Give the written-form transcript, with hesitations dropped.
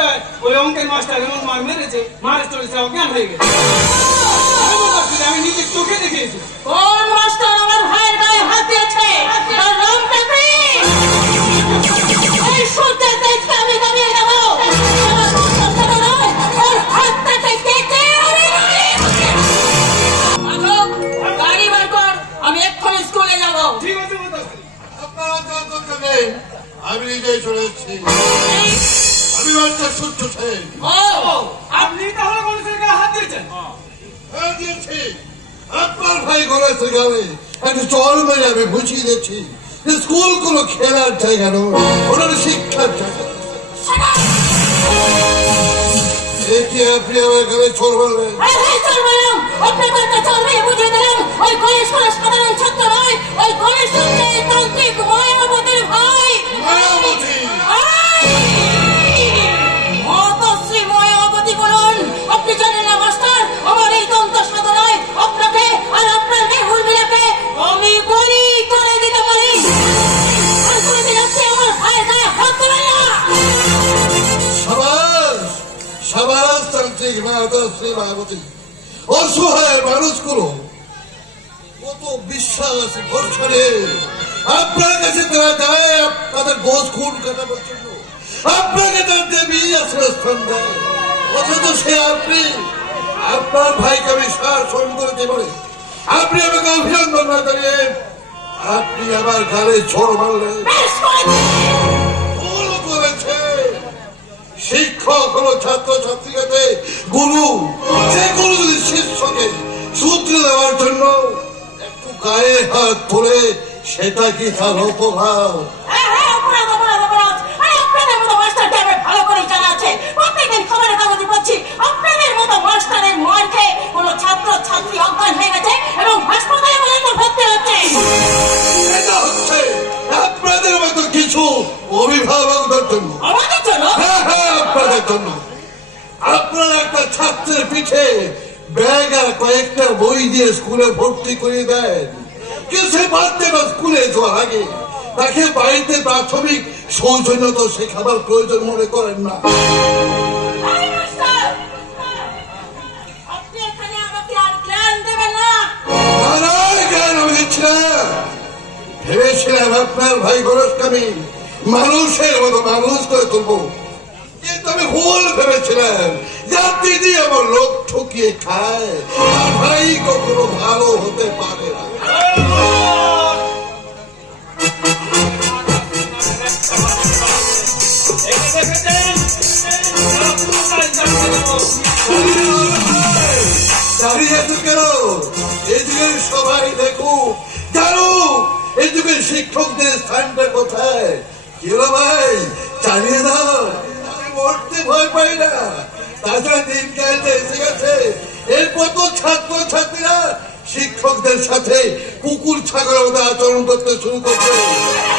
Master ওই অঙ্কের master এমন মার মেরেছে মার চলেছে অজ্ঞান হয়ে গেছে। আমি নিজের চোখে দেখেছি। কোন মাস্টার আমার ভাইয়ের গায়ে হাত দিয়েছে? তার নামটা কি? এই শুনতে দেখতে আমি দাঁড়িয়ে যাবো। ওর হাতটাকে কেটে গাড়ি বার কর, আমি এক্ষুনি স্কুলে যাবো। ঠিক আছে আপনারা যত নেই আমি নিজেই চলে এসেছি। আমি মাস্টার সূর্য সেন। আপনি তাহলে গণেশের গায়ে হাত দিয়েছেন? হ্যাঁ দিয়েছি। আপনার ভাই গণেশের গায়ে একটা চর মেরে আমি বুঝিয়ে দিচ্ছি যে স্কুল কোনো খেলার জায়গা নয়, ওনার শিক্ষার জায়গা। দেখি আপনি আমার গায়ে চোর বলবেন? আপনাকে একটা চর মেরে বুঝিয়ে দিলাম ওই গণেশ কোনো সাধারণ ছাত্র নয়, ওই গণেশ হচ্ছে তান্ত্রিক মায়াবতীর ভাই। মায়াবতী? মাতাশ্রী মায়াবতী বলুন। আপনি জানেন না মাস্টার, আমার এই দন্ত সাধনায় আপনাকে আর আপনার মেহুল মিলাকে আমি গুলি করে দিতে পারি। আর করে দিন আপনি আমার ভাইয়ের গায়ে হাত দেবেন না। সাবাস সাবাস তান্ত্রিক মাতাশ্রী মায়াবতী। অসহায় মানুষগুলো কত বিশ্বাস ভরসা আপনার কাছে তারা যায় তাদের বোঝ খুন কাটাবার জন্য, আপনাকে তার দেবী আশ্রয়স্থান দেয়, অথচ সে আপনি আপনার ভাইকে আমি শাসন করতে পারে আপনি আমাকে অভিনন্দন না করিয়ে আপনি আমার গালে ঝড় মারলেন। ভুল করেছে। শিক্ষক হলো ছাত্র ছাত্রীকে গুরু, যে গুরু যদি শিষ্যকে সূত্র দেওয়ার জন্য একটু গায়ে হাত ধরে সেটা কি তার অপরাধ? ভালো করে জানা আছে। প্রত্যেকদিন খবরের কাগজে পাচ্ছি আপনাদের মতো মাস্টারের মার খেয়ে কোন ছাত্র ছাত্রী অজ্ঞান হয়ে গেছে এবং হাসপাতালে পর্যন্ত ভর্তি হচ্ছে। এটা হচ্ছে আপনাদের মতো কিছু অভিভাবকদের জন্য। আমাদের জন্য? হ্যাঁ হ্যাঁ আপনাদের জন্য। আপনারা একটা ছাত্রের পিঠে ব্যাগ আর কয়েকটা বই দিয়ে স্কুলে ভর্তি করে দেন, কিন্তু সে বাড়তে না স্কুলে যাওয়ার আগে তাকে বাড়িতে প্রাথমিক সৌজন্যতা শেখাবার প্রয়োজন মনে করেন না। আপনি এখানে আমাকে আর জ্ঞান দেবেন না। জ্ঞান আমি দিচ্ছি না। ভেবেছিলাম আপনার ভাই গণেশকে আমি মানুষের মতো মানুষ করে তুলবো, কিন্তু আমি ভুল ভেবেছিলাম যার দিদি আমার লোক ঠকিয়ে খায় আর ভাই কখনো ভালো হতে পারে না। কেন এদিকে সবাই দেখুক, জানো এদিকে শিক্ষকদের স্থানটা কোথায়? কি হলো ভাই, জানিয়ে দাও। আমি মরতে ভয় পাই না, তাছাড়া দিন কালটা এসে গেছে।